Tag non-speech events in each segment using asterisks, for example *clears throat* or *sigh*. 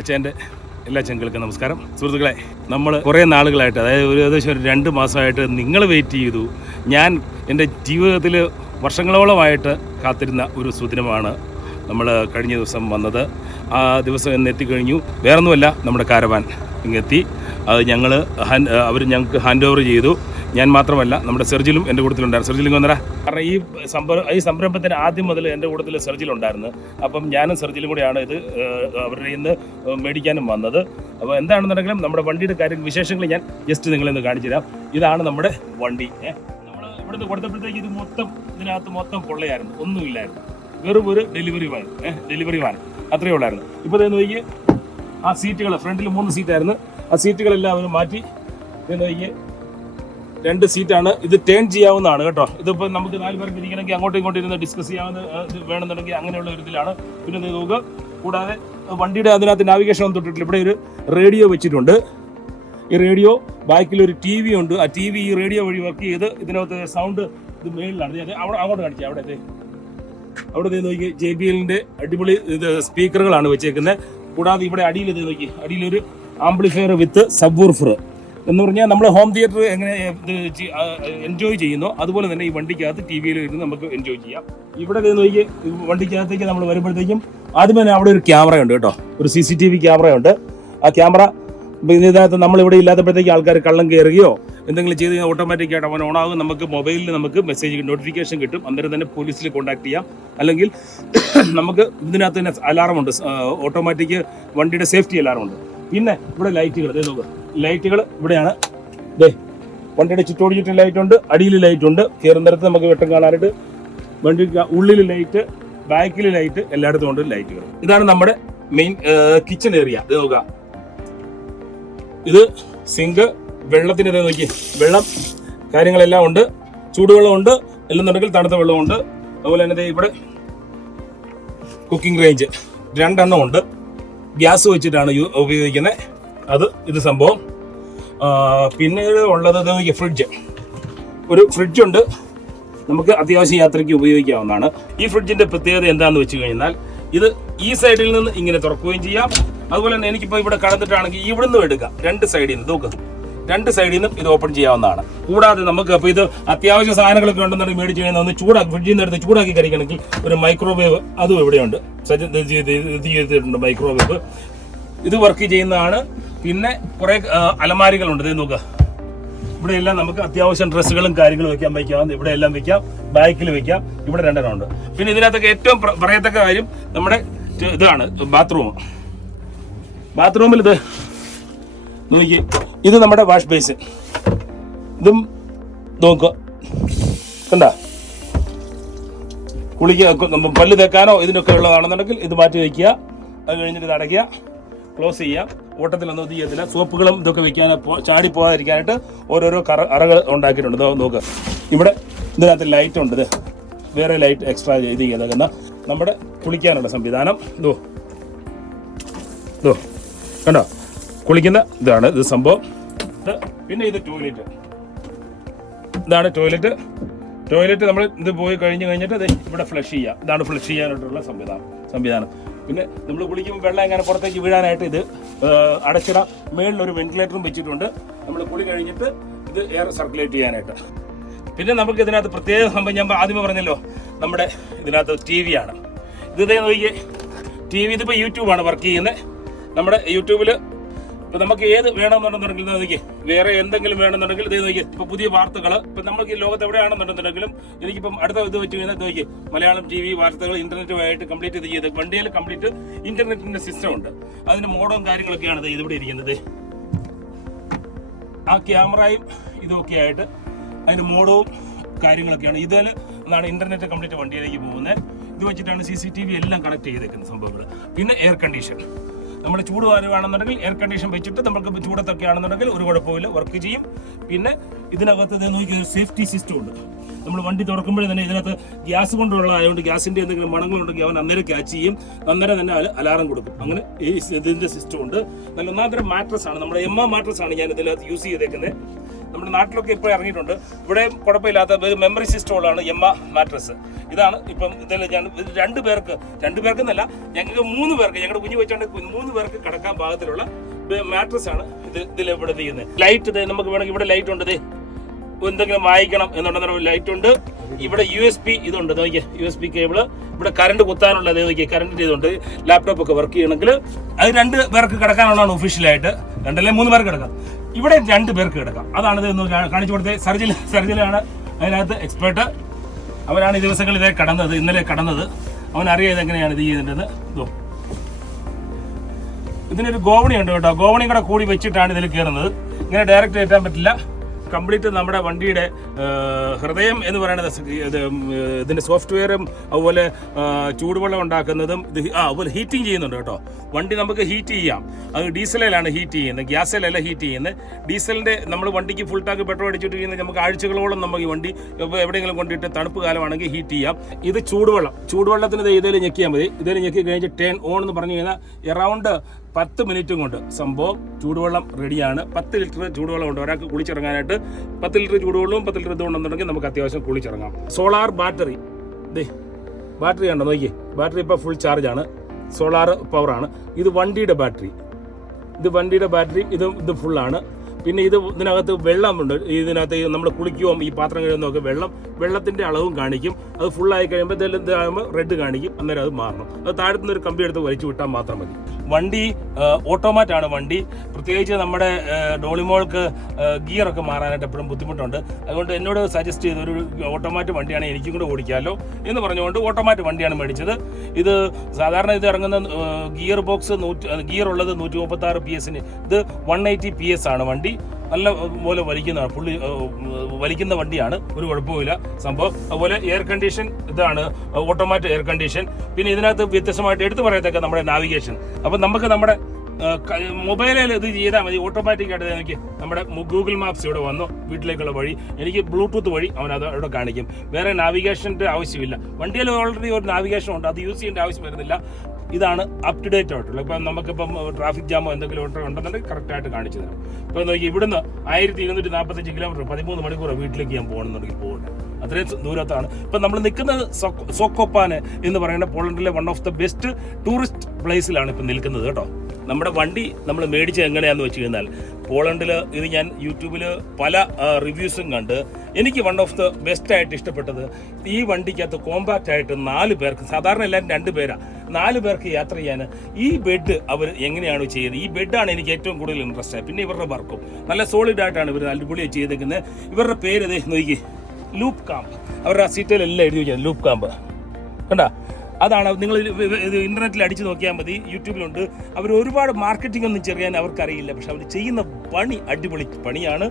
അച്ഛന്റെ എല്ലാ ചെങ്കൾക്കും നമസ്കാരം. സുഹൃത്തുക്കളെ നമ്മൾ കുറേ നാളുകളായിട്ട് അതായത് ഒരു ഏകദേശം ഒരു രണ്ട് മാസമായിട്ട് നിങ്ങൾ വെയിറ്റ് ചെയ്തു. ഞാൻ എന്റെ ജീവിതത്തിൽ വർഷങ്ങളോളമായിട്ട് കാത്തിരുന്ന ഒരു സുദിനമാണ് നമ്മൾ കഴിഞ്ഞ ദിവസം വന്നത്. ആ ദിവസം എന്ന് എത്തിക്കഴിഞ്ഞു. വേറൊന്നുമല്ല നമ്മുടെ കാരവാൻ ഇങ്ങെത്തി. അത് ഞങ്ങൾ ഹാൻ അവർ ഞങ്ങൾക്ക് ഹാൻഡ് ഓവർ ചെയ്തു. ഞാൻ മാത്രമല്ല നമ്മുടെ സെർജിലും എന്റെ കൂട്ടത്തിലുണ്ടായിരുന്നു സെർജിലും വന്നടാ. കാരണം ഈ സംഭവം ഈ സംരംഭത്തിന് ആദ്യം മുതൽ എന്റെ കൂട്ടത്തിൽ സെർജിലുണ്ടായിരുന്നു അപ്പം ഞാനും സെർജിലും കൂടിയാണ് ഇത് അവരുടെ ഇന്ന് മേടിക്കാനും വന്നത്. അപ്പോൾ എന്താണെന്നുണ്ടെങ്കിലും നമ്മുടെ വണ്ടിയുടെ കാര്യം വിശേഷങ്ങൾ ഞാൻ ജസ്റ്റ് നിങ്ങളെ കാണിച്ചു തരാം. ഇതാണ് നമ്മുടെ വണ്ടി. നമ്മൾ ഇവിടുന്ന് കൊടുത്തപ്പോഴത്തേക്ക് ഇത് മൊത്തം ഇതിനകത്ത് മൊത്തം പൊള്ളയായിരുന്നു. ഒന്നുമില്ലായിരുന്നു വെറും ഒരു ഡെലിവറി വാൻ. Delivery van. അത്രയേ ഉള്ളായിരുന്നു. ഇപ്പോൾ ഇതെന്ന് നോക്കി ആ സീറ്റുകൾ ഫ്രണ്ടിൽ മൂന്ന് സീറ്റായിരുന്നു. ആ സീറ്റുകളെല്ലാം അവർ മാറ്റി. നോക്കി രണ്ട് സീറ്റാണ് ഇത് ടേൺ ചെയ്യാവുന്നതാണ് കേട്ടോ. ഇതിപ്പോൾ നമുക്ക് നാല് പേർക്ക് ഇരിക്കണമെങ്കിൽ അങ്ങോട്ടും ഇങ്ങോട്ടും ഇരുന്ന് ഡിസ്കസ് ചെയ്യാവുന്ന ഇത് വേണമെന്നുണ്ടെങ്കിൽ അങ്ങനെയുള്ള ഒരു ഇതിലാണ്. പിന്നെ നോക്കുക കൂടാതെ വണ്ടിയുടെ അതിനകത്ത് നാവിഗേഷൻ ഒന്നും തൊട്ടിട്ടില്ല. ഇവിടെ ഒരു റേഡിയോ വെച്ചിട്ടുണ്ട്. ഈ റേഡിയോ ബാക്കിൽ ഒരു ടി വി ഉണ്ട്. ആ ടി വി ഈ റേഡിയോ വഴി വർക്ക് ചെയ്ത് ഇതിനകത്ത് സൗണ്ട് ഇത് മേളിലാണ്. അതെ അവിടെ അങ്ങോട്ട് കാണിച്ചേ അവിടെ അതെ അവിടെ നോക്കി ജെ ബി എല്ലിന്റെ അടിപൊളി ഇത് സ്പീക്കറുകളാണ് വെച്ചേക്കുന്നത് കൂടാതെ ഇവിടെ അടിയിൽ ഇത് നോക്കി അടിയിലൊരു ആംപ്ലിഫയർ വിത്ത് സബ്വൂർഫർ എന്ന് പറഞ്ഞാൽ നമ്മൾ ഹോം തിയേറ്റർ എങ്ങനെ എൻജോയ് ചെയ്യുന്നു അതുപോലെ തന്നെ ഈ വണ്ടിക്കകത്ത് ടി വിയിൽ ഇരുന്ന് നമുക്ക് എൻജോയ് ചെയ്യാം. ഇവിടെ നോക്കി വണ്ടിക്കകത്തേക്ക് നമ്മൾ വരുമ്പോഴത്തേക്കും ആദ്യം തന്നെ അവിടെ ഒരു ക്യാമറ ഉണ്ട് കേട്ടോ. ഒരു C C T V camera ഉണ്ട്. ആ ക്യാമറ ഇതിനകത്ത് നമ്മൾ ഇവിടെ ഇല്ലാത്തപ്പോഴത്തേക്ക് ആൾക്കാർ കള്ളം കയറുകയോ എന്തെങ്കിലും ചെയ്ത് കഴിഞ്ഞാൽ ഓട്ടോമാറ്റിക് ആയിട്ട് അവൻ ഓണാകും. നമുക്ക് മൊബൈലിൽ നമുക്ക് മെസ്സേജ് നോട്ടിഫിക്കേഷൻ കിട്ടും. അന്നേരം തന്നെ പോലീസിൽ കോൺടാക്ട് ചെയ്യാം. അല്ലെങ്കിൽ *clears throat* നമുക്ക് ഇതിനകത്ത് തന്നെ അലാറമുണ്ട് ഓട്ടോമാറ്റിക് വണ്ടിയുടെ സേഫ്റ്റി അലാറമുണ്ട് പിന്നെ ഇവിടെ ലൈറ്റുകൾ നോക്കുക ലൈറ്റുകൾ ഇവിടെയാണ്. ദേ വണ്ടിയുടെ ചുറ്റോട് ചുറ്റും ലൈറ്റ് ഉണ്ട് അടിയിൽ ലൈറ്റ് ഉണ്ട് കയറുന്നിടത്ത് നമുക്ക് വെട്ടം കാണാനായിട്ട് വണ്ടി ഉള്ളിൽ ലൈറ്റ് ബാക്കിൽ ലൈറ്റ് എല്ലായിടത്തും ഉണ്ട് ലൈറ്റുകൾ. ഇതാണ് നമ്മുടെ മെയിൻ കിച്ചൺ ഏരിയ ഇത് നോക്കുക. ഇത് സിങ്ക് വെള്ളത്തിന് ഇത് നോക്കി വെള്ളം കാര്യങ്ങളെല്ലാം ഉണ്ട്. ചൂടുവെള്ളം ചൂടുവെള്ളമുണ്ട് എല്ലെന്നുണ്ടെങ്കിൽ തണുത്ത വെള്ളമുണ്ട് അതുപോലെ തന്നെ ഇവിടെ കുക്കിംഗ് റേഞ്ച് രണ്ടെണ്ണം ഉണ്ട്. ഗ്യാസ് വെച്ചിട്ടാണ് ഉപയോഗിക്കുന്നത്. അത് ഇത് സംഭവം. പിന്നെ ഉള്ളത് ഫ്രിഡ്ജ് ഒരു ഫ്രിഡ്ജ് ഉണ്ട്. നമുക്ക് അത്യാവശ്യ യാത്രയ്ക്ക് ഉപയോഗിക്കാവുന്നതാണ്. ഈ ഫ്രിഡ്ജിന്റെ പ്രത്യേകത എന്താണെന്ന് വെച്ച് കഴിഞ്ഞാൽ ഇത് ഈ സൈഡിൽ നിന്ന് ഇങ്ങനെ തുറക്കുകയും ചെയ്യാം. അതുപോലെ തന്നെ എനിക്കിപ്പോൾ ഇവിടെ കടന്നിട്ടാണെങ്കിൽ ഇവിടെ നിന്നും എടുക്കാം. രണ്ട് സൈഡിൽ നിന്ന്. നോക്ക്. രണ്ട് സൈഡിൽ നിന്നും ഇത് ഓപ്പൺ ചെയ്യാവുന്നതാണ്. കൂടാതെ നമുക്ക് അപ്പോൾ ഇത് അത്യാവശ്യ സാധനങ്ങളൊക്കെ ഉണ്ടെന്നുണ്ടെങ്കിൽ മേടിച്ച് കഴിഞ്ഞാൽ ഒന്ന് ചൂടാക്കി ഫ്രിഡ്ജിൽ നിന്ന് എടുത്ത് ചൂടാക്കി കഴിക്കണമെങ്കിൽ ഒരു മൈക്രോവേവ് അതും ഇവിടെയുണ്ട്. സജ്ജ ചെയ്തിട്ടുണ്ട് മൈക്രോവേവ് ഇത് വർക്ക് ചെയ്യുന്നതാണ്. പിന്നെ കുറെ അലമാരികളുണ്ട്. ഇത് നോക്കുക ഇവിടെ എല്ലാം നമുക്ക് അത്യാവശ്യം ഡ്രസ്സുകളും കാര്യങ്ങളും വെക്കാൻ വയ്ക്കാം. ഇവിടെ എല്ലാം വെക്കാം ബാക്കിൽ വെക്കാം ഇവിടെ രണ്ടെണ്ണം ഉണ്ട് പിന്നെ ഇതിനകത്തൊക്കെ ഏറ്റവും പറയത്തക്ക കാര്യം നമ്മുടെ ഇതാണ് ബാത്റൂം. ബാത്റൂമിൽ ഇത് നോക്കി. ഇത് നമ്മുടെ വാഷ് ബേസ് ഇതും നോക്കുക കണ്ട? കുളിക്കുക പല്ല് തേക്കാനോ ഇതിനൊക്കെ ഉള്ളതാണെന്നുണ്ടെങ്കിൽ ഇത് മാറ്റി വയ്ക്കുക. അത് കഴിഞ്ഞിട്ട് ഇത് അടയ്ക്കുക. ക്ലോസ് ചെയ്യാം ഓട്ടത്തിലൊന്നും ഇത് ചെയ്യത്തില്ല. സോപ്പുകളും ഇതൊക്കെ വെക്കാൻ ചാടി പോകാതിരിക്കാനായിട്ട് ഓരോരോ കറ അറകൾ ഉണ്ടാക്കിയിട്ടുണ്ട്. നോക്ക്. ഇവിടെ ഇതിനകത്ത് ലൈറ്റ് ഉണ്ട്. ഇത് വേറെ ലൈറ്റ് എക്സ്ട്രാ ഇത് ചെയ്തേക്കുന്ന നമ്മുടെ കുളിക്കാനുള്ള സംവിധാനം. ഇതോ ഇതോ കണ്ടോ? കുളിക്കുന്ന ഇതാണ് ഇത് സംഭവം. പിന്നെ ഇത് ടോയ്ലറ്റ് ഇതാണ് ടോയ്ലറ്റ് ടോയ്ലറ്റ് നമ്മൾ ഇത് പോയി കഴിഞ്ഞ് കഴിഞ്ഞിട്ട് ഇവിടെ ഫ്ലഷ് ചെയ്യാം. ഇതാണ് ഫ്ലഷ് ചെയ്യാനായിട്ടുള്ള സംവിധാനം സംവിധാനം. പിന്നെ നമ്മൾ കുളിക്കുമ്പോൾ വെള്ളം എങ്ങനെ പുറത്തേക്ക് വീഴാനായിട്ട് ഇത് അടച്ചിടാം. മേളിലൊരു വെന്റിലേറ്ററും വെച്ചിട്ടുണ്ട്. നമ്മൾ കുളി കഴിഞ്ഞിട്ട് ഇത് എയർ സർക്കുലേറ്റ് ചെയ്യാനായിട്ട്. പിന്നെ നമുക്ക് ഇതിനകത്ത് പ്രത്യേക സംഭവം ഞാൻ ആദ്യമേ പറഞ്ഞല്ലോ. നമ്മുടെ ഇതിനകത്ത് ടി വി ആണ്. ഇതേ നോക്കിയേ. ടി വി ഇതിപ്പോൾ യൂട്യൂബാണ് വർക്ക് ചെയ്യുന്നത് നമ്മുടെ യൂട്യൂബിൽ ഇപ്പൊ നമുക്ക് ഏത് വേണമെന്നുണ്ടെന്നുണ്ടെങ്കിൽ നോക്കി വേറെ എന്തെങ്കിലും വേണമെന്നുണ്ടെങ്കിൽ ഇത് നോക്കി ഇപ്പൊ പുതിയ വാർത്തകൾ ഇപ്പൊ നമുക്ക് ഈ ലോകത്ത് എവിടെയാണെന്നുണ്ടെന്നുണ്ടെങ്കിലും എനിക്കിപ്പം അടുത്ത ഇത് വെച്ച് കഴിഞ്ഞാൽ നോക്കി മലയാളം ടി വി വാർത്തകൾ ഇന്റർനെറ്റുമായിട്ട് കംപ്ലീറ്റ് ഇത് ചെയ്ത് വണ്ടിയിൽ കംപ്ലീറ്റ് ഇന്റർനെറ്റിന്റെ സിസ്റ്റം ഉണ്ട്. അതിന് മോഡവും കാര്യങ്ങളൊക്കെയാണ് ഇത് ഇതിവിടെ ഇരിക്കുന്നത്. ആ ക്യാമറയും ഇതൊക്കെ ആയിട്ട് അതിന്റെ മോഡവും കാര്യങ്ങളൊക്കെയാണ്. ഇതിൽ എന്നാണ് ഇന്റർനെറ്റ് കംപ്ലീറ്റ് വണ്ടിയിലേക്ക് പോകുന്നത്. ഇത് വെച്ചിട്ടാണ് സി സി ടി വി എല്ലാം കണക്ട് ചെയ്തേക്കുന്ന സംഭവങ്ങൾ പിന്നെ എയർ കണ്ടീഷൻ നമ്മൾ ചൂട് വരുവാണെന്നുണ്ടെങ്കിൽ എയർ കണ്ടീഷൻ വെച്ചിട്ട് നമുക്ക് ചൂടത്തൊക്കെ ആണെന്നുണ്ടെങ്കിൽ ഒരു കുഴപ്പമില്ല വർക്ക് ചെയ്യും. പിന്നെ ഇതിനകത്ത് ഇത് നോക്കി ഒരു സേഫ്റ്റി സിസ്റ്റം ഉണ്ട്. നമ്മൾ വണ്ടി തുറക്കുമ്പോഴേ തന്നെ ഇതിനകത്ത് ഗ്യാസ് കൊണ്ടുള്ള ആയതുകൊണ്ട് ഗ്യാസിന്റെ എന്തെങ്കിലും മണങ്ങളുണ്ടെങ്കിൽ അവൻ അന്നേരം ക്യാച്ച് ചെയ്യും. അന്നേരം തന്നെ അലാറം കൊടുക്കും. അങ്ങനെ ഈ ഇതിന്റെ സിസ്റ്റം ഉണ്ട്. നല്ല ഒന്നാമത്തെ മാട്രസ് ആണ്. നമ്മുടെ എം ആ മാട്രസ് ആണ് ഞാൻ ഇതിനകത്ത് യൂസ് ചെയ്തേക്കുന്നത് നമ്മുടെ നാട്ടിലൊക്കെ ഇപ്പോൾ ഇറങ്ങിയിട്ടുണ്ട്. ഇവിടെ കുഴപ്പമില്ലാത്ത ഒരു മെമ്മറി സിസ്റ്റമുള്ളതാണ് എമ്മ മാട്രസ് ഇതാണ് ഇപ്പം ഇതിൽ ഞാൻ രണ്ട് പേർക്ക് രണ്ട് പേർക്കെന്നല്ല ഞങ്ങൾക്ക് മൂന്ന് പേർക്ക് ഞങ്ങളുടെ കുഞ്ഞു വെച്ചാണ്ട് മൂന്ന് പേർക്ക് കിടക്കാൻ പാകത്തിലുള്ള മാട്രസ് ആണ് ഇത് ഇതിൽ ഇവിടെ ചെയ്യുന്നത് ലൈറ്റ് ഇത് നമുക്ക് വേണമെങ്കിൽ ഇവിടെ ലൈറ്റ് ഉണ്ട് എന്തെങ്കിലും വായിക്കണം എന്നുണ്ടെന്നുണ്ടെങ്കിൽ ലൈറ്റ് ഉണ്ട്. ഇവിടെ യു എസ് പി ഇതുണ്ട്. നോക്കിയേ യു എസ് പി കേബിൾ ഇവിടെ കറണ്ട് കുത്താനുള്ള ദേ നോക്കിയേ കറണ്ട് ഇതുണ്ട്. ലാപ്ടോപ്പ് ഒക്കെ വർക്ക് ചെയ്യണമെങ്കിൽ അത് രണ്ട് പേർക്ക് കിടക്കാനുള്ളതാണ് ഒഫീഷ്യലായിട്ട് രണ്ടല്ലേ മൂന്ന് പേർക്ക് കിടക്കാം. ഇവിടെ രണ്ട് പേർക്ക് കിടക്കാം. അതാണ് ഇത് കാണിച്ചു കൊടുത്തത്. സർജിൽ സർജിലാണ് അതിനകത്ത് എക്സ്പേർട്ട് അവരാണ് ഈ ദിവസങ്ങളിൽ ഇതേ കടന്നത് ഇന്നലെ കടന്നത്. അവൻ അറിയാതെ എങ്ങനെയാണ് ഇത് ചെയ്തിട്ടുള്ളത് ഇതോ. ഇതിനൊരു ഗോവണി ഉണ്ട് കേട്ടോ. ഗോവണി കൂടെ കൂടി വെച്ചിട്ടാണ് ഇതിൽ കയറുന്നത് ഇങ്ങനെ ഡയറക്റ്റ് കയറ്റാൻ പറ്റില്ല. കംപ്ലീറ്റ് നമ്മുടെ വണ്ടിയുടെ ഹൃദയം എന്ന് പറയുന്നത് ഇതിന്റെ സോഫ്റ്റ്വെയറും അതുപോലെ ചൂടുവെള്ളം ഉണ്ടാക്കുന്നതും ഇത് ആ അതുപോലെ ഹീറ്റിംഗ് ചെയ്യുന്നുണ്ട് കേട്ടോ. വണ്ടി നമുക്ക് ഹീറ്റ് ചെയ്യാം. അത് ഡീസലിലാണ് ഹീറ്റ് ചെയ്യുന്നത്. ഗ്യാസിലല്ല ഹീറ്റ് ചെയ്യുന്നത്. ഡീസലിന്റെ നമ്മൾ വണ്ടിക്ക് ഫുൾ ടാങ്ക് പെട്രോൾ അടിച്ചിട്ട് നമുക്ക് ആഴ്ചകളോളം നമുക്ക് ഈ വണ്ടി എവിടെയെങ്കിലും കൊണ്ടിട്ട് തണുപ്പ് കാലമാണെങ്കിൽ ഹീറ്റ് ചെയ്യാം. ഇത് ചൂടുവെള്ളം. ചൂടുവെള്ളത്തിന് ഇതേൽ ഞെക്കിയാൽ മതി. ഇതിൽ ഞെക്കി കഴിഞ്ഞ് ടേൺ ഓൺ എന്ന് പറഞ്ഞു കഴിഞ്ഞാൽ എറൗണ്ട് പത്ത് മിനിറ്റും കൊണ്ട് സംഭവം ചൂടുവെള്ളം റെഡിയാണ്. പത്ത് ലിറ്റർ ചൂടുവെള്ളം ഉണ്ട് ഒരാൾക്ക് കുളിച്ചിറങ്ങാനായിട്ട് പത്ത് ലിറ്റർ ചൂടുവെള്ളവും പത്ത് ലിറ്റർ ഇതുണ്ടെന്നുണ്ടെങ്കിൽ നമുക്ക് അത്യാവശ്യം കുളിച്ചിറങ്ങാം. Solar battery. ദേ ബാറ്ററി കണ്ടോ? നോക്കിയേ ബാറ്ററി ഇപ്പോൾ ഫുൾ ചാർജാണ് സോളാർ പവറാണ് ഇത് വണ്ടിയുടെ ബാറ്ററി. ഇത് വണ്ടിയുടെ ബാറ്ററി ഇത് ഇത് ഫുള്ളാണ് പിന്നെ ഇത് ഇതിനകത്ത് വെള്ളമുണ്ട്. ഇതിനകത്ത് നമ്മൾ കുളിക്കുകയും ഈ പാത്രം കഴുകുന്നതൊക്കെ വെള്ളം വെള്ളത്തിന്റെ അളവും കാണിക്കും. അത് ഫുള്ളായി കഴിയുമ്പോൾ ഇതാകുമ്പോൾ റെഡ് കാണിക്കും. അന്നേരം അത് മാറണം. അത് താഴത്തുനിന്ന് ഒരു കമ്പി എടുത്ത് വലിച്ചു വിട്ടാൽ മാത്രം മതി. വണ്ടി ഓട്ടോമാറ്റ് ആണ് വണ്ടി. പ്രത്യേകിച്ച് നമ്മുടെ ഡോളിമോൾക്ക് ഗിയറൊക്കെ മാറാനായിട്ട് എപ്പോഴും ബുദ്ധിമുട്ടുണ്ട്. അതുകൊണ്ട് എന്നോട് സജസ്റ്റ് ചെയ്ത ഒരു ഓട്ടോമാറ്റ് വണ്ടിയാണ് എനിക്കും കൂടെ ഓടിക്കാമല്ലോ എന്ന് പറഞ്ഞുകൊണ്ട് ഓട്ടോമാറ്റ് വണ്ടിയാണ് മേടിച്ചത്. ഇത് സാധാരണ ഇത് ഇറങ്ങുന്ന ഗിയർ ബോക്സ് നൂറ്റി ഗിയർ ഉള്ളത് നൂറ്റി മുപ്പത്തി ആറ് പി എസിന് ഇത് വൺ എയ്റ്റി പി എസ് ആണ് വണ്ടി. നല്ല പോലെ വലിക്കുന്നതാണ് പുള്ളി വലിക്കുന്ന വണ്ടിയാണ്. ഒരു കുഴപ്പമില്ല സംഭവം. അതുപോലെ എയർ കണ്ടീഷൻ ഇതാണ് ഓട്ടോമാറ്റിക് എയർ കണ്ടീഷൻ പിന്നെ ഇതിനകത്ത് വ്യത്യസ്തമായിട്ട് എടുത്തു പറയത്തക്ക നമ്മുടെ നാവിഗേഷൻ അപ്പം നമുക്ക് നമ്മുടെ മൊബൈലിൽ ഇത് ചെയ്താൽ മതി. ഓട്ടോമാറ്റിക് ആയിട്ട് എനിക്ക് നമ്മുടെ ഗൂഗിൾ മാപ്സ് ഇവിടെ വന്നു. വീട്ടിലേക്കുള്ള വഴി. എനിക്ക് ബ്ലൂടൂത്ത് വഴി അവൻ അത് അവിടെ കാണിക്കും. വേറെ നാവിഗേഷന്റെ ആവശ്യമില്ല. വണ്ടിയിൽ ഓൾറെഡി ഒരു നാവിഗേഷൻ ഉണ്ട്. അത് യൂസ് ചെയ്യേണ്ട ആവശ്യം വരുന്നില്ല. ഇതാണ് അപ് ടു ഡേറ്റ് ആയിട്ടുള്ള ഇപ്പം നമുക്കിപ്പം ട്രാഫിക് ജാമോ എന്തെങ്കിലും ഓട്ടോ ഉണ്ടെന്നുണ്ടെങ്കിൽ കറക്റ്റായിട്ട് കാണിച്ചു തരാം. ഇപ്പം നോക്കി ഇവിടുന്ന് ആയിരത്തി ഇരുന്നൂറ്റി നാൽപ്പത്തഞ്ച് കിലോമീറ്റർ പതിമൂന്ന് മണിക്കൂർ വീട്ടിലേക്ക് ഞാൻ പോകണമെന്നുണ്ടെങ്കിൽ പോകണ്ട. അത്രയും ദൂരത്താണ്. ഇപ്പം നമ്മൾ നിൽക്കുന്നത് സൊക്കോപ്പാന് എന്ന് പറയുന്ന പോളണ്ടിലെ one of the best tourist പ്ലേസിലാണ് ഇപ്പം നിൽക്കുന്നത് കേട്ടോ. നമ്മുടെ വണ്ടി നമ്മൾ മേടിച്ചത് എങ്ങനെയാണെന്ന് വെച്ച് കഴിഞ്ഞാൽ പോളണ്ടിൽ ഇത് ഞാൻ യൂട്യൂബിൽ പല റിവ്യൂസും കണ്ട് എനിക്ക് വൺ ഓഫ് ദ ബെസ്റ്റ് ആയിട്ട് ഇഷ്ടപ്പെട്ടത് ഈ വണ്ടിക്കകത്ത് കോമ്പാക്റ്റ് ആയിട്ട് നാല് പേർക്ക് സാധാരണ എല്ലാവരും രണ്ട് പേരാണ് നാല് പേർക്ക് യാത്ര ചെയ്യാൻ. ഈ ബെഡ് അവർ എങ്ങനെയാണ് ചെയ്യുന്നത്? ഈ ബെഡാണ് എനിക്ക് ഏറ്റവും കൂടുതൽ ഇൻട്രസ്റ്റ് പിന്നെ ഇവരുടെ വർക്കും നല്ല സോളിഡ് ആയിട്ടാണ് ഇവർ അടിപൊളിയായി ചെയ്തേക്കുന്നത് ഇവരുടെ പേര് നോക്കി ലൂപ്പ് കാമ്പ് അവരുടെ ആ സീറ്റിലെല്ലാം എഴുതി വെച്ചാൽ ലൂപ്പ് കാമ്പ് കണ്ട? അതാണ് നിങ്ങൾ ഇന്റർനെറ്റിൽ അടിച്ചു നോക്കിയാൽ മതി യൂട്യൂബിലുണ്ട്. അവർ ഒരുപാട് മാർക്കറ്റിംഗ് ഒന്നും ചെറിയാൻ അവർക്കറിയില്ല. പക്ഷെ അവർ ചെയ്യുന്ന പണി അടിപൊളി പണിയാണ്.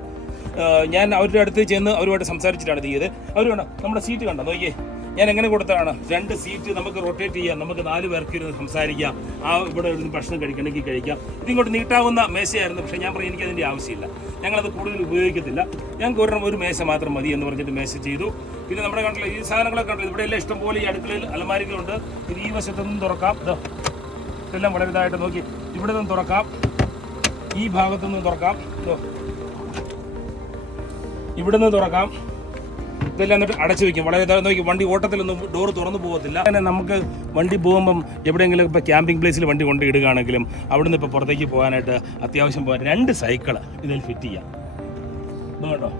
ഞാൻ അവരുടെ അടുത്ത് ചെന്ന് അവരുമായിട്ട് സംസാരിച്ചിട്ടാണ് ഇത് ചെയ്തത്. അവർ കണ്ടോ നമ്മുടെ സീറ്റ് കണ്ടോ? നോക്കിയേ. ഞാൻ എങ്ങനെ കൊടുത്തതാണ്? രണ്ട് സീറ്റ് നമുക്ക് റൊട്ടേറ്റ് ചെയ്യാം. നമുക്ക് നാല് പേർക്ക് ഇരുന്ന് സംസാരിക്കാം. ആ ഇവിടെ ഇരുന്ന് ഭക്ഷണം കഴിക്കണമെങ്കിൽ കഴിക്കാം. ഇതിങ്ങോട്ട് നീട്ടാവുന്ന മേശയായിരുന്നു. പക്ഷേ ഞാൻ പറഞ്ഞു എനിക്ക് അതിന്റെ ആവശ്യമില്ല. ഞങ്ങളത് കൂടുതൽ ഉപയോഗിക്കത്തില്ല. ഞങ്ങൾക്ക് ഒരെണ്ണം ഒരു മേശ മാത്രം മതി എന്ന് പറഞ്ഞിട്ട് മേശ ചെയ്തു. പിന്നെ നമ്മുടെ കണ്ടില്ല ഈ സാധനങ്ങളൊക്കെ കണ്ടു ഇവിടെ എല്ലാം ഇഷ്ടംപോലെ ഈ അടുക്കളയിൽ അലമാരികളുണ്ട്. ഇത് ഈ വശത്തൊന്നും തുറക്കാം. ഇതോ ഇതെല്ലാം വളരെ ഇതായിട്ട് നോക്കി. ഇവിടെ നിന്നും തുറക്കാം. ഈ ഭാഗത്തു നിന്നും തുറക്കാം. ഇവിടെ നിന്ന് തുറക്കാം. ഇതെല്ലാം എന്നിട്ട് അടച്ചു വെക്കും. വളരെ നോക്കി വണ്ടി ഓട്ടത്തിലൊന്നും ഡോർ തുറന്നു പോകത്തില്ല. അങ്ങനെ നമുക്ക് വണ്ടി പോകുമ്പം എവിടെയെങ്കിലും ഇപ്പോൾ ക്യാമ്പിംഗ് പ്ലേസിൽ വണ്ടി കൊണ്ട് ഇടുകയാണെങ്കിലും അവിടുന്ന് ഇപ്പോൾ പുറത്തേക്ക് പോകാനായിട്ട് അത്യാവശ്യം പോകാൻ രണ്ട് സൈക്കിൾ ഇതിൽ ഫിറ്റ് ചെയ്യാം. കേട്ടോ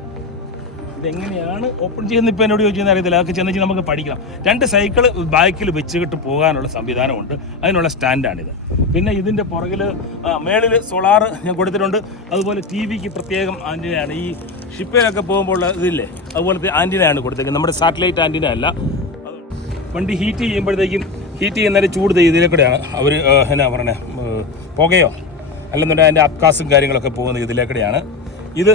ഇതെങ്ങനെയാണ് ഓപ്പൺ ചെയ്യുന്ന ഇപ്പോൾ എന്നോട് ചോദിച്ചാൽ അറിയത്തില്ല. അതൊക്കെ ചെന്ന് നമുക്ക് പഠിക്കാം രണ്ട് സൈക്കിൾ ബാക്കിൽ വെച്ചിട്ട് പോകാനുള്ള സംവിധാനമുണ്ട്. അതിനുള്ള സ്റ്റാൻഡാണിത്. പിന്നെ ഇതിന്റെ പുറകിൽ മേളിൽ സോളാർ ഞാൻ കൊടുത്തിട്ടുണ്ട്. അതുപോലെ ടി വിക്ക് പ്രത്യേകം ആന്റിനയാണ്. ഈ ഷിപ്പിലൊക്കെ പോകുമ്പോൾ ഇതില്ലേ അതുപോലത്തെ ആന്റിനയാണ് കൊടുത്തേക്കുന്നത്. നമ്മുടെ സാറ്റലൈറ്റ് ആന്റിന അല്ല. വണ്ടി ഹീറ്റ് ചെയ്യുമ്പോഴത്തേക്കും ഹീറ്റ് ചെയ്യുന്നതിന് ചൂട് ഇതിലെ കൂടെയാണ്. അവർ എന്നാ പറയണേ പുകയോ? അല്ലെന്നുണ്ടെങ്കിൽ അതിന്റെ അപ്കാസും കാര്യങ്ങളൊക്കെ പോകുന്നത് ഇതിലെ കൂടെയാണ്. ഇത്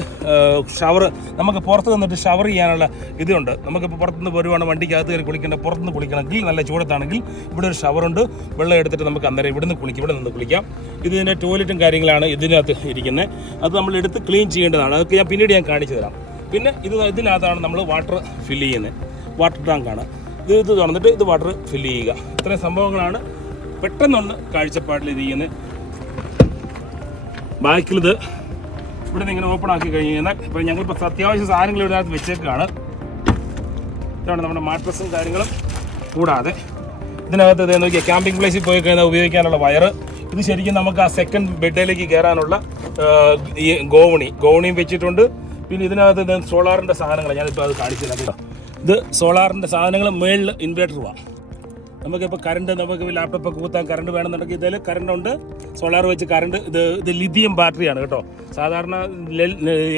ഷവർ നമുക്ക് പുറത്ത് നിന്നിട്ട് ഷവർ ചെയ്യാനുള്ള ഇതുണ്ട്. നമുക്കിപ്പോൾ പുറത്തുനിന്ന് വരുവാണ് വണ്ടിക്കകത്ത് കയറി കുളിക്കേണ്ട പുറത്തുനിന്ന് കുളിക്കണമെങ്കിൽ നല്ല ചൂടത്താണെങ്കിൽ ഇവിടെ ഒരു ഷവറുണ്ട്. വെള്ളം എടുത്തിട്ട് നമുക്ക് അന്നേരം ഇവിടുന്ന് കുളിക്കും ഇവിടെ നിന്ന് കുളിക്കാം. ഇതിന്റെ ടോയ്ലറ്റും കാര്യങ്ങളാണ് ഇതിനകത്ത് ഇരിക്കുന്നത്. അത് നമ്മൾ എടുത്ത് ക്ലീൻ ചെയ്യേണ്ടതാണ്. അതൊക്കെ ഞാൻ പിന്നീട് ഞാൻ കാണിച്ചു തരാം. പിന്നെ ഇത് ഇതിനകത്താണ് നമ്മൾ വാട്ടർ ഫില്ല് ചെയ്യുന്നത്. വാട്ടർ ടാങ്കാണ്. ഇത് ഇത് തുറന്നിട്ട് ഇത് വാട്ടർ ഫില്ല് ചെയ്യുക. ഇത്രയും സംഭവങ്ങളാണ് പെട്ടെന്നൊന്ന് കാഴ്ചപ്പാടിൽ ഇത് ചെയ്യുന്നത്. ബാക്കിലിത് ഇവിടെ ഇങ്ങനെ ഓപ്പൺ ആക്കി കഴിഞ്ഞ് കഴിഞ്ഞാൽ ഇപ്പോൾ ഞങ്ങളിപ്പോൾ അത്യാവശ്യം സാധനങ്ങൾ ഇതിനകത്ത് വെച്ചേക്കാണ്. ഇതാണ് നമ്മുടെ മാട്രസും കാര്യങ്ങളും. കൂടാതെ ഇതിനകത്ത് ഇത് നോക്കിയാൽ ക്യാമ്പിംഗ് പ്ലേസിൽ പോയി കഴിഞ്ഞാൽ ഉപയോഗിക്കാനുള്ള വയറ്. ഇത് ശരിക്കും നമുക്ക് ആ സെക്കൻഡ് ബെഡിലേക്ക് കയറാനുള്ള ഈ ഗോവണി. ഗോവണിയും വെച്ചിട്ടുണ്ട്. പിന്നെ ഇതിനകത്ത് ഇത് സോളാറിന്റെ സാധനങ്ങൾ ഞാനിപ്പോൾ അത് കാണിച്ചില്ല ഇത് സോളാറിന്റെ സാധനങ്ങൾ മേളിൽ ഇൻവേർട്ടറുമാണ് നമുക്കിപ്പോൾ കറണ്ട് നമുക്ക് ലാപ്ടോപ്പ് ഒക്കെ കുത്താൻ കറണ്ട് വേണമെന്നുണ്ടെങ്കിൽ ഇതിൽ കറണ്ട് ഉണ്ട്. സോളാർ വെച്ച് കറണ്ട് ഇത് ഇത് ലിഥിയം ബാറ്ററിയാണ് കേട്ടോ. സാധാരണ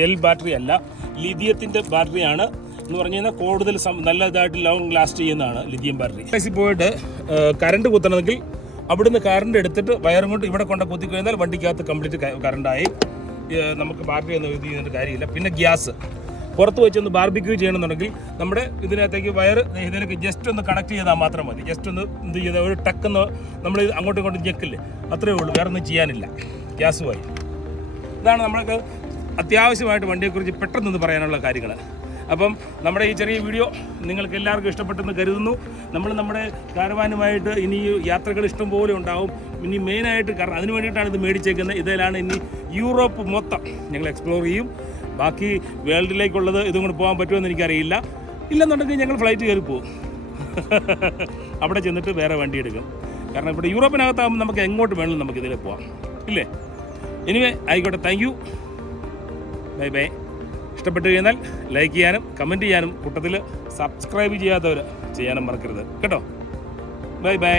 എൽ ബാറ്ററി അല്ല ലിഥിയത്തിന്റെ ബാറ്ററിയാണ് എന്ന് പറഞ്ഞു കഴിഞ്ഞാൽ കൂടുതൽ സം- നല്ല ഇതായിട്ട് ലോങ് ലാസ്റ്റ് ചെയ്യുന്നതാണ് ലിഥിയം ബാറ്ററി പ്ലേസിൽ പോയിട്ട് കറണ്ട് കുത്തണമെങ്കിൽ അവിടുന്ന് കറണ്ട് എടുത്തിട്ട് വയറും കൊണ്ട് ഇവിടെ കൊണ്ട് കുത്തി കഴിഞ്ഞാൽ വണ്ടിക്കകത്ത് കംപ്ലീറ്റ് കറണ്ടായി നമുക്ക് ബാറ്ററി ഒന്നും ഇത് ചെയ്യുന്നൊരു കാര്യമില്ല. പിന്നെ ഗ്യാസ്. പുറത്ത് വെച്ചൊന്ന് ബാർബിക്യൂ ചെയ്യണമെന്നുണ്ടെങ്കിൽ നമ്മുടെ ഇതിനകത്തേക്ക് വയർ ഇതിലേക്ക് ജസ്റ്റ് ഒന്ന് കണക്ട് ചെയ്താൽ മാത്രം മതി. ജസ്റ്റ് ഒന്ന് എന്ത് ചെയ്താൽ ഒരു ടക്കെന്ന് നമ്മൾ അങ്ങോട്ടും ഇങ്ങോട്ടും ഞെക്കില്ലേ? അത്രേ ഉള്ളൂ. വേറെ ഒന്നും ചെയ്യാനില്ല. ഗ്യാസുമായി ഇതാണ് നമ്മൾക്ക് അത്യാവശ്യമായിട്ട് വണ്ടിയെക്കുറിച്ച് പെട്ടെന്ന് പറയാനുള്ള കാര്യങ്ങൾ അപ്പം നമ്മുടെ ഈ ചെറിയ വീഡിയോ നിങ്ങൾക്ക് എല്ലാവർക്കും ഇഷ്ടപ്പെട്ടെന്ന് കരുതുന്നു. നമ്മൾ നമ്മുടെ കാരവാനുമായിട്ട് ഇനി യാത്രകൾ ഇഷ്ടം പോലെ ഉണ്ടാവും. ഇനി മെയിനായിട്ട് കാരണം അതിന് വേണ്ടിയിട്ടാണ് ഇത് മേടിച്ചേക്കുന്നത്. ഇതിലാണ് ഇനി യൂറോപ്പ് മൊത്തം ഞങ്ങൾ എക്സ്പ്ലോർ ചെയ്യും. ബാക്കി വേൾഡിലേക്കുള്ളത് ഇതും കൂടെ പോകാൻ പറ്റുമെന്ന് എനിക്കറിയില്ല. ഇല്ലെന്നുണ്ടെങ്കിൽ ഞങ്ങൾ ഫ്ലൈറ്റ് കയറി പോകും *laughs* അവിടെ ചെന്നിട്ട് വേറെ വണ്ടി എടുക്കും. കാരണം ഇവിടെ യൂറോപ്പിനകത്താകുമ്പോൾ നമുക്ക് എങ്ങോട്ട് വേണമെങ്കിലും നമുക്ക് ഇതിൽ പോകാം ഇല്ലേ? എനിവേ ആയിക്കോട്ടെ താങ്ക് യു ബൈ ബൈ ഇഷ്ടപ്പെട്ടു കഴിഞ്ഞാൽ ലൈക്ക് ചെയ്യാനും കമന്റ് ചെയ്യാനും കൂട്ടത്തിൽ സബ്സ്ക്രൈബ് ചെയ്യാത്തവർ ചെയ്യാനും മറക്കരുത്. കേട്ടോ? Bye bye